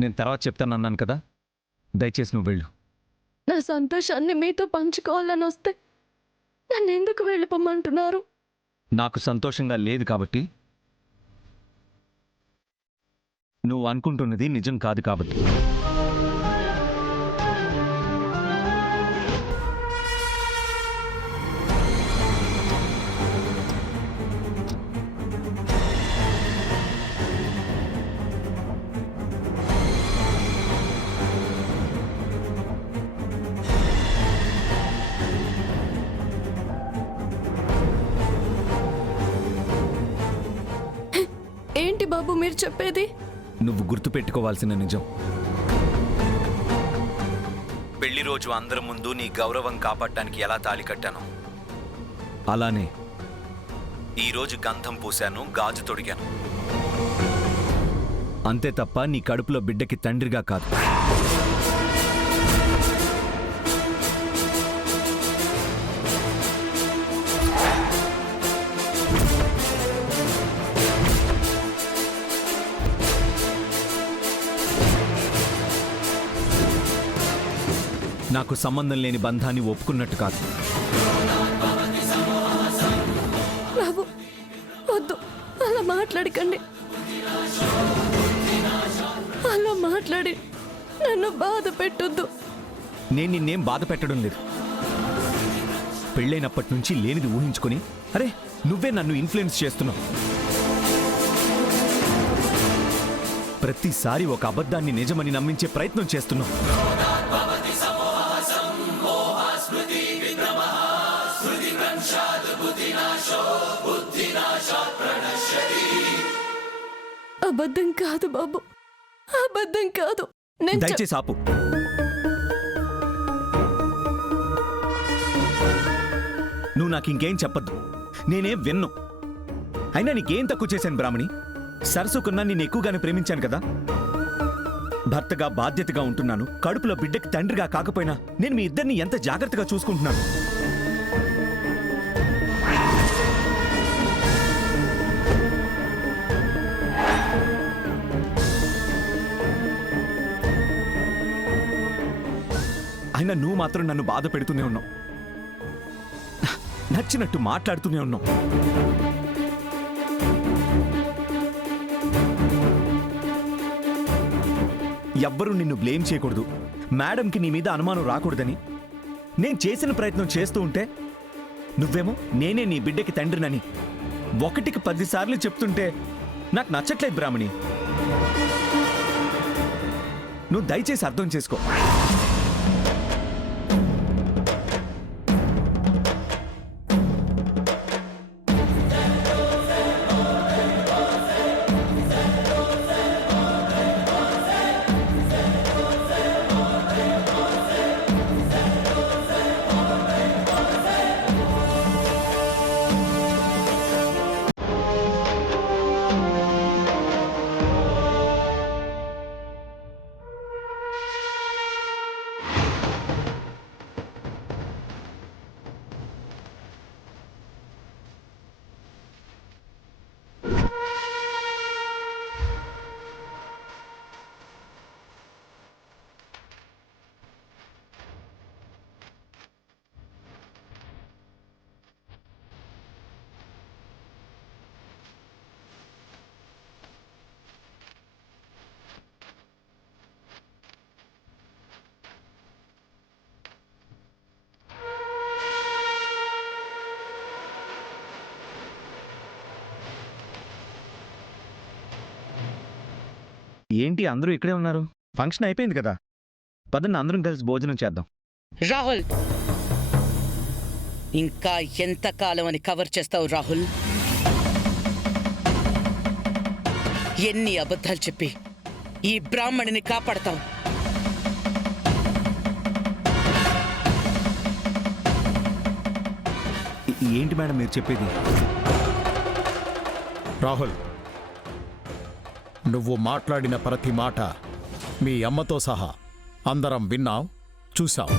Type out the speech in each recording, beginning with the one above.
నేను తర్వాత చెప్తానన్నాను కదా, దయచేసి నువ్వు వెళ్ళు. నా సంతోషాన్ని మీతో పంచుకోవాలని వస్తే నన్ను ఎందుకు వెళ్ళిపోమంటున్నారు? నాకు సంతోషంగా లేదు కాబట్టి, నువ్వు అనుకుంటున్నది నిజం కాదు కాబట్టి. ఏంటి బాబు మీరు చెప్పేది? నువ్వు గుర్తుపెట్టుకోవాల్సిన నిజం, పెళ్లి రోజు అందరి ముందు నీ గౌరవం కాపాడటానికి ఎలా తాళి కట్టాను, అలానే ఈరోజు గంధం పూశాను, గాజు తొడిగాను. అంతే తప్ప నీ కడుపులో బిడ్డకి తండ్రిగా కాదు. నాకు సంబంధం లేని బంధాన్ని ఒప్పుకున్నట్టు కాదు. బాబు వద్దు, అలా మాట్లాడకండి. అలా మాట్లాడి నన్ను బాధ పెట్టొద్దు. నేను నిన్నేం బాధ పెట్టడం లేదు. పెళ్ళైనప్పటి నుంచి లేనిది ఊహించుకొని, అరే నువ్వే నన్ను ఇన్ఫ్లుయెన్స్ చేస్తున్నావు. ప్రతిసారి ఒక అబద్ధాన్ని నిజమని నమ్మించే ప్రయత్నం చేస్తున్నావు. అబద్ధం కాదు బాబు, అబద్ధం కాదు. దయచేసి ఆపు. నువ్వు నాకు ఇంకేం చెప్పద్దు, నేనేం విన్ను. అయినా నీకేం తక్కువ చేశాను బ్రాహ్మణి? సరసుకున్నా నేను ఎక్కువగానే ప్రేమించాను కదా. భర్తగా బాధ్యతగా ఉంటున్నాను, కడుపులో బిడ్డకి తండ్రిగా కాకపోయినా నేను మీ ఇద్దరిని ఎంత జాగ్రత్తగా చూసుకుంటున్నాను. అయినా నువ్వు మాత్రం నన్ను బాధ పెడుతూనే ఉన్నావు, నచ్చినట్టు మాట్లాడుతూనే ఉన్నావు. ఎవ్వరూ నిన్ను బ్లేమ్ చేయకూడదు, మేడంకి నీ మీద అనుమానం రాకూడదని నేను చేసిన ప్రయత్నం చేస్తూ ఉంటే, నువ్వేమో నేనే నీ బిడ్డకి తండ్రినని 1కి 10 సార్లు చెప్తుంటే నాకు నచ్చట్లేదు బ్రాహ్మణి. నువ్వు దయచేసి అర్థం చేసుకో. ఏంటి అందరూ ఇక్కడే ఉన్నారు? ఫంక్షన్ అయిపోయింది కదా, పదండి అందరం కలిసి భోజనం చేద్దాం. రాహుల్, ఇంకా ఎంతకాలం అని కవర్ చేస్తావు రాహుల్? ఎన్ని అబద్ధాలు చెప్పి ఈ బ్రాహ్మణిని కాపాడతావు? ఏంటి మేడం మీరు చెప్పేది? రాహుల్, నువ్వు మాట్లాడిన ప్రతి మాట మీ అమ్మతో సహా అందరం విన్నాం, చూశాం.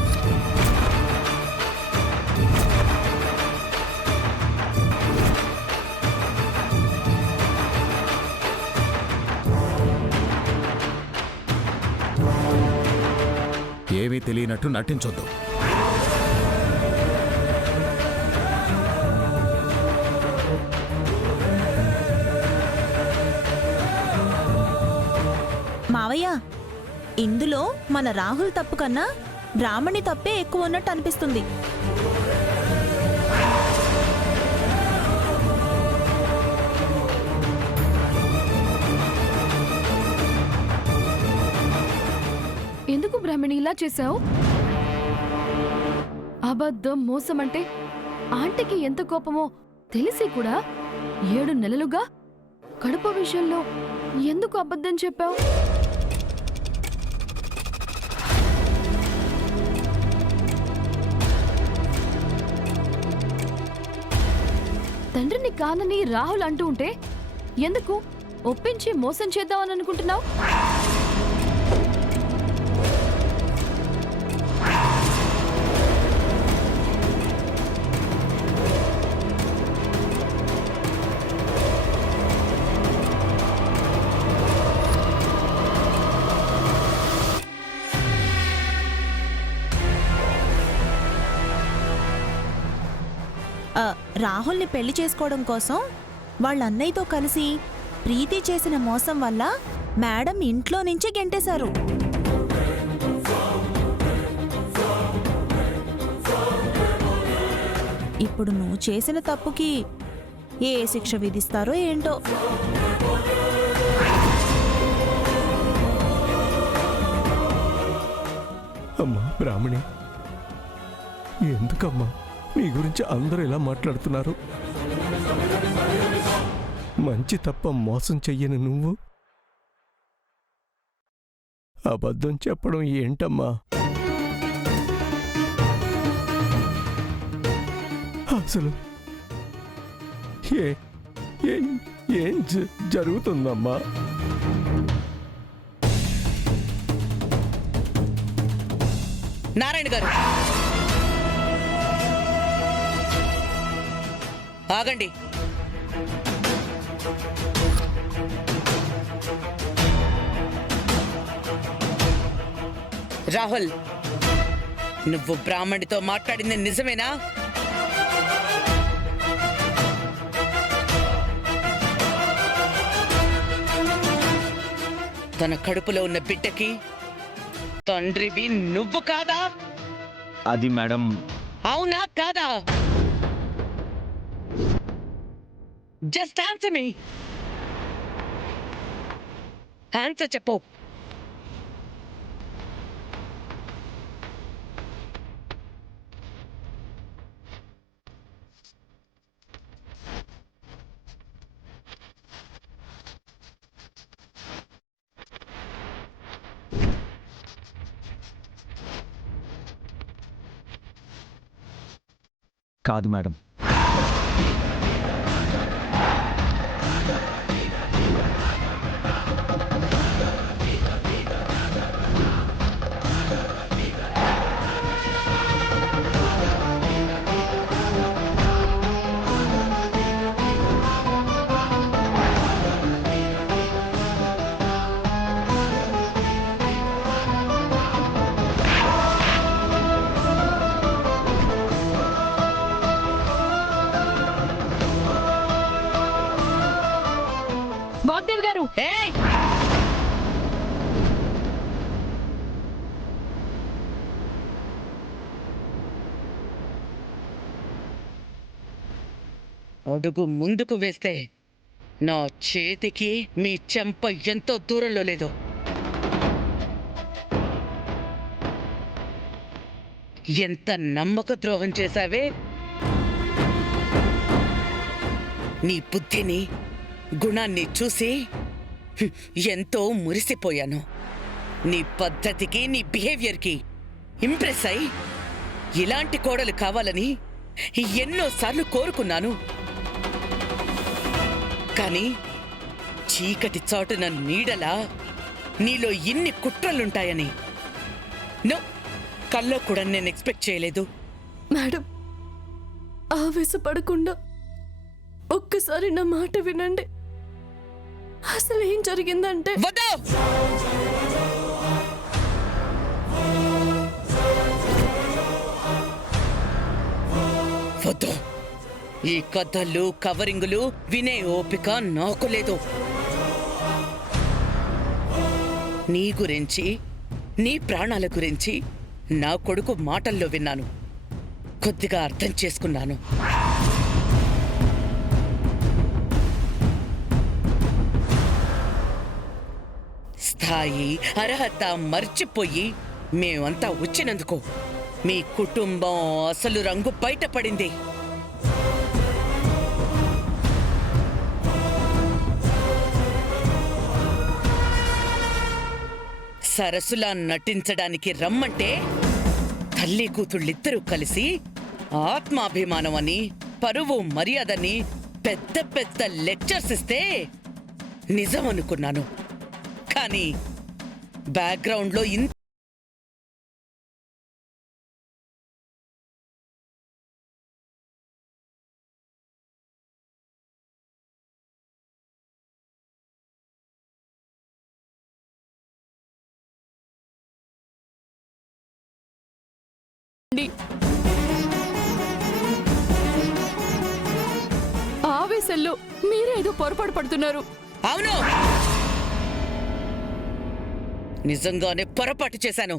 ఏమీ తెలియనట్టు నటించొద్దు. మావయ్య, ఇందులో మన రాహుల్ తప్పు కన్నా బ్రాహ్మణి తప్పే ఎక్కువ ఉన్నట్టు అనిపిస్తుంది. ఎందుకు బ్రాహ్మణి ఇలా చేశావు? అబద్ధం, మోసం అంటే ఆంటీకి ఎంత కోపమో తెలిసి కూడా 7 నెలలుగా కడుపు విషయంలో ఎందుకు అబద్ధం చెప్పావు? తండ్రిని కానని రాహుల్ అంటూ ఉంటే ఎందుకు ఒప్పించి మోసం చేద్దామని అనుకుంటున్నావు? రాహుల్ని పెళ్లి చేసుకోవడం కోసం వాళ్ళ అన్నయ్యతో కలిసి ప్రీతి చేసిన మోసం వల్ల మేడం ఇంట్లో నుంచి గెంటేశారు. ఇప్పుడు నువ్వు చేసిన తప్పుకి ఏ శిక్ష విధిస్తారో ఏంటో. అమ్మా బ్రాహ్మణి, ఎందుకమ్మా మీ గురించి అందరూ ఇలా మాట్లాడుతున్నారు? మంచి తప్ప మోసం చెయ్యని నువ్వు అబద్ధం చెప్పడం ఏంటమ్మా? అసలు ఏం జరుగుతుందమ్మా? నారాయణ గారు ఆగండి. రాహుల్, నువ్వు బ్రాహ్మణితో మాట్లాడింది నిజమేనా? తన కడుపులో ఉన్న బిడ్డకి తండ్రివి నువ్వు కాదా? అది మేడం. అవునా కాదా? జస్ట్ ఆన్సర్ మీ. ఆన్సర్ చెప్పు. కాదు మేడం. వాగ్దేవ్ గారు, ఏయ్! అడుగు ముందుకు వేస్తే నా చేతికి మీ చెంప ఎంతో దూరంలో లేదు. ఎంత నమ్మక ద్రోహం చేశావే! నీ బుద్ధిని, గుణాన్ని చూసి ఎంతో మురిసిపోయాను. నీ పద్ధతికి, నీ బిహేవియర్కి ఇంప్రెస్ అయి ఇలాంటి కోడలు కావాలని ఎన్నోసార్లు కోరుకున్నాను. కానీ చీకటి చాటున నీడలా నీలో ఇన్ని కుట్రలుంటాయని కల్లో కూడా నేను ఎక్స్పెక్ట్ చేయలేదు. మేడం, ఆవేశపడకుండా ఒక్కసారి నా మాట వినండి. అసలు ఏం జరిగిందంటే వద్దు! వద్దు, ఈ కథలు కవరింగులు వినే ఓపిక నాకు లేదు. నీ గురించి, నీ ప్రాణాల గురించి నా కొడుకు మాటల్లో విన్నాను, కొద్దిగా అర్థం చేసుకున్నాను. స్థాయి అర్హత మర్చిపోయి మేమంతా వచ్చినందుకు మీ కుటుంబం అసలు రంగు బయటపడింది. సరస్సులా నటించడానికి రమ్మంటే తల్లి కూతుళ్ళిద్దరూ కలిసి ఆత్మాభిమానం అని, పరువు మర్యాదని పెద్ద పెద్ద లెక్చర్స్ ఇస్తే నిజం అనుకున్నాను. కానీ బ్యాక్గ్రౌండ్లో ఇంత ఆవేశంలో మీరేదో పొరపాటు పడుతున్నారు. అవును, నిజంగానే పొరపాటు చేశాను.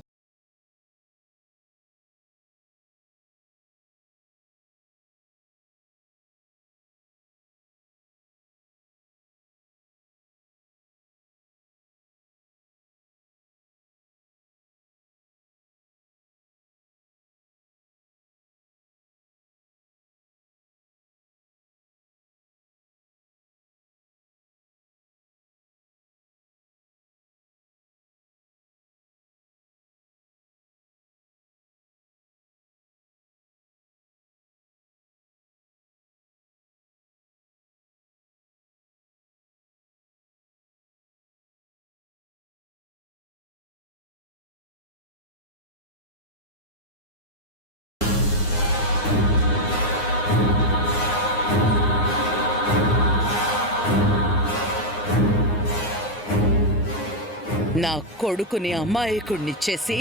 నా కొడుకుని అమాయకుణ్ణి చేసి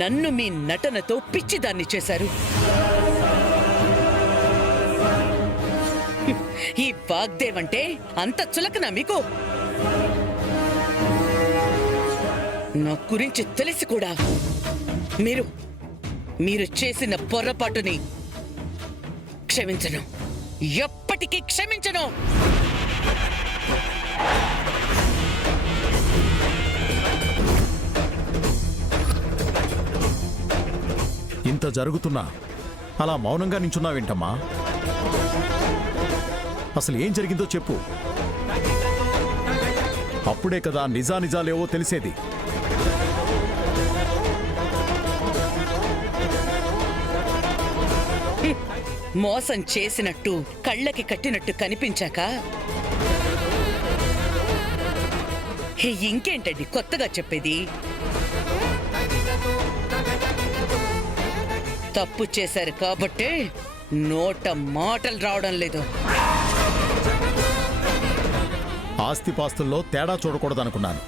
నన్ను మీ నటనతో పిచ్చిదాన్ని చేశారు. ఈ వాగ్దేవంటే అంత చులకనా మీకు? నా గురించి తెలిసి కూడా మీరు చేసిన పొరపాటుని క్షమించను, ఎప్పటికీ క్షమించను. ఇంత జరుగుతున్నా అలా మౌనంగా నించున్నావేంటమ్మా? అసలు ఏం జరిగిందో చెప్పు. అప్పుడే కదా నిజానిజాలేవో తెలిసేది. మోసం చేసినట్టు కళ్ళకి కట్టినట్టు కనిపించాక ఇంకేంటండి కొత్తగా చెప్పేది? తప్పు చేశారు కాబట్టి నోట మాటలు రావడం లేదు. ఆస్తిపాస్తుల్లో తేడా చూడకూడదనుకున్నాను,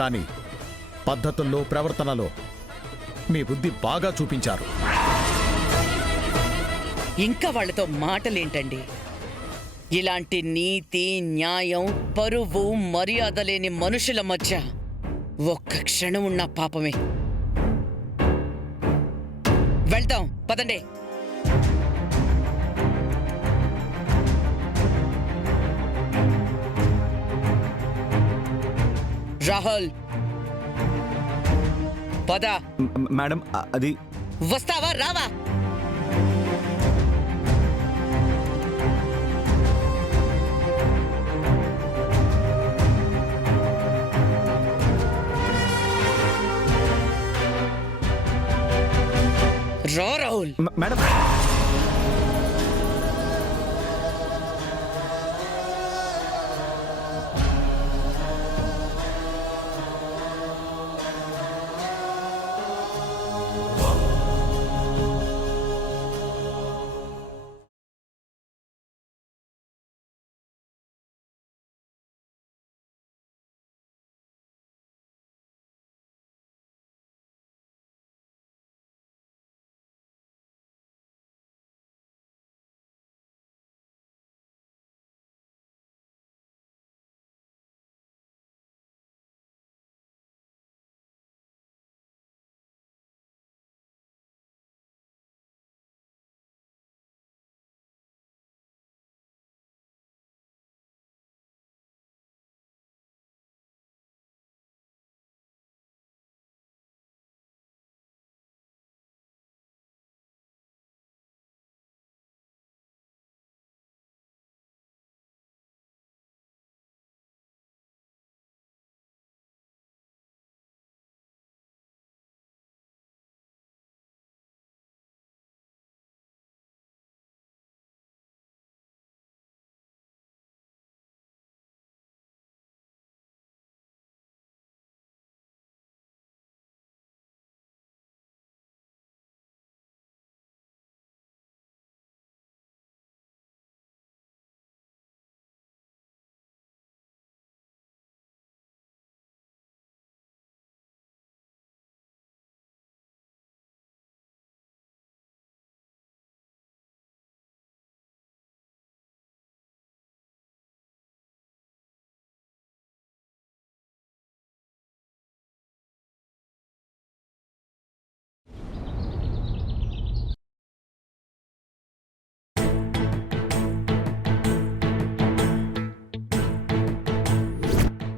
కానీ పద్ధతుల్లో ప్రవర్తనలో మీ బుద్ధి బాగా చూపించారు. ఇంకా వాళ్లతో మాటలేంటండి? ఇలాంటి నీతి, న్యాయం, పరువు, మర్యాద లేని మనుషుల మధ్య ఒక్క క్షణం ఉన్న పాపమే. వెళ్దాం పదండి. రాహుల్ పద. మేడం అది వస్తావా రావా? రా రాహుల్. మేడం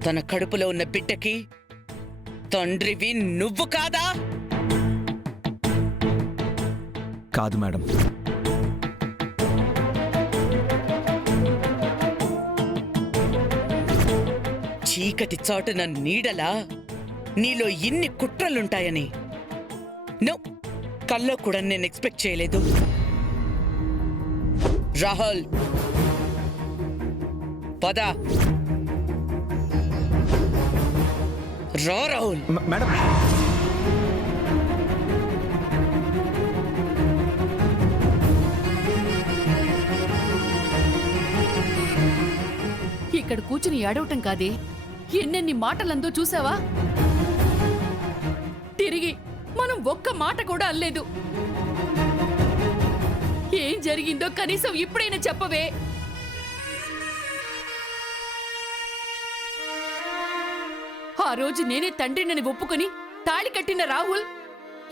తన కడుపులో ఉన్న బిడ్డకి తండ్రివి నువ్వు కాదా? కాదు మేడం. చీకటి చాటున నీడలా నీలో ఇన్ని కుట్రలుంటాయని కల్లో కూడా నేను ఎక్స్పెక్ట్ చేయలేదు. రాహుల్, పద. రా రాహుల్. మేడం, ఇక్కడ కూర్చుని ఏడవటం కాదే, ఎన్నెన్ని మాటలందో చూసావా? తిరిగి మనం ఒక్క మాట కూడా అల్లేదు. ఏం జరిగిందో కనీసం ఇప్పుడైనా చెప్పవే. ఆ రోజు నేనే తండ్రినని ఒప్పుకొని తాళి కట్టిన రాహుల్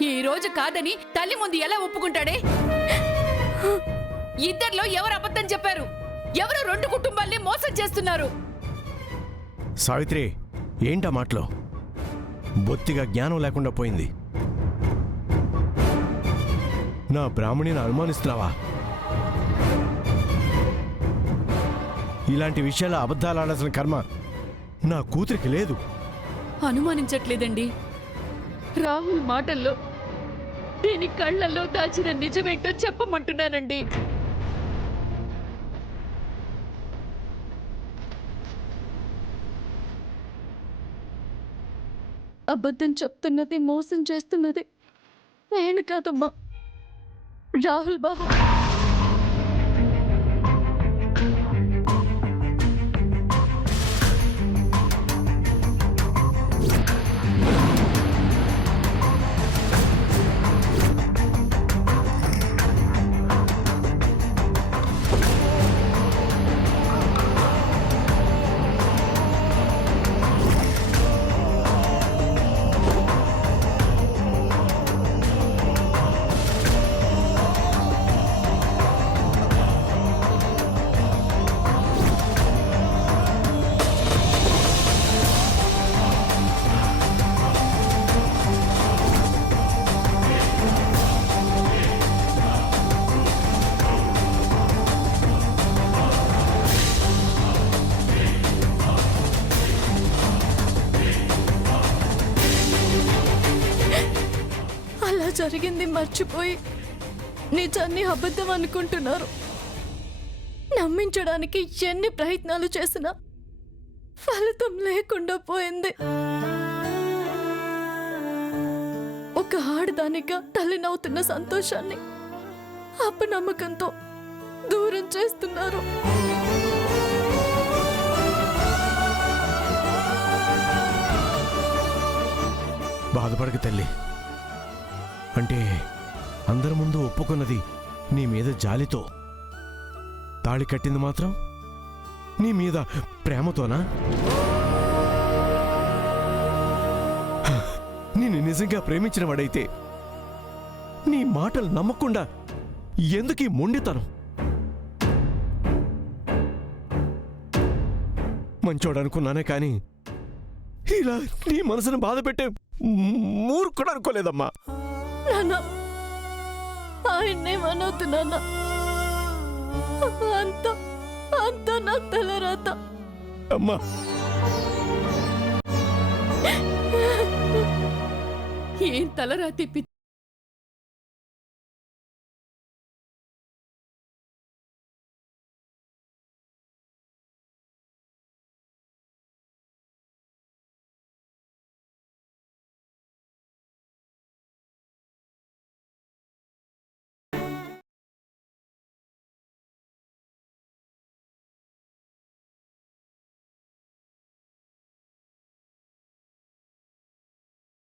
ఈ రోజు కాదని తల్లి ముందు ఎలా ఒప్పుకుంటాడే? ఇద్దర్లో ఎవరు అబద్ధం చెప్పారు? ఎవరు రెండు కుటుంబాల్ని మోసం చేస్తున్నారు? సావిత్రి, ఏంటా మాటలో? బొత్తిగా జ్ఞానం లేకుండా పోయింది. నా బ్రాహ్మణిని అనుమానిస్తున్నావా? ఇలాంటి విషయాల్లో అబద్ధాలు ఆడాల్సిన కర్మ నా కూతురికి లేదు. అనుమానించట్లేదండి. రాహుల్ మాటల్లో దీని కళ్ళల్లో దాచిన నిజమేంటో చెప్పమంటున్నానండి. అబద్ధం చెప్తున్నది, మోసం చేస్తున్నది నేను కాదమ్మా, రాహుల్ బాబు. జరిగింది మర్చిపోయి నిజాన్ని అబద్ధం అనుకుంటున్నారు. నమ్మించడానికి ఎన్ని ప్రయత్నాలు చేసినా ఫలితం లేకుండా పోయింది. ఒక ఆడదానిగా తల్లినవుతున్న సంతోషాన్ని అపనమ్మకంతో దూరం చేస్తున్నారు. బాధపడక తల్లి. అంటే అందరి ముందు ఒప్పుకున్నది నీ మీద జాలితో, తాళి కట్టింది మాత్రం నీ మీద ప్రేమతోనా? నిన్ను నిజంగా ప్రేమించిన వాడైతే నీ మాటలు నమ్మకుండా ఎందుకీ మొండితనం? మంచోడనుకున్నానే కానీ ఇలా నీ మనసును బాధ పెట్టే మూర్ఖుడు అనుకోలేదమ్మా. నాన్న, ఆయన్నేమనొద్దు నాన్న. అంత నా తలరాత. అమ్మా, ఏం తలరాతి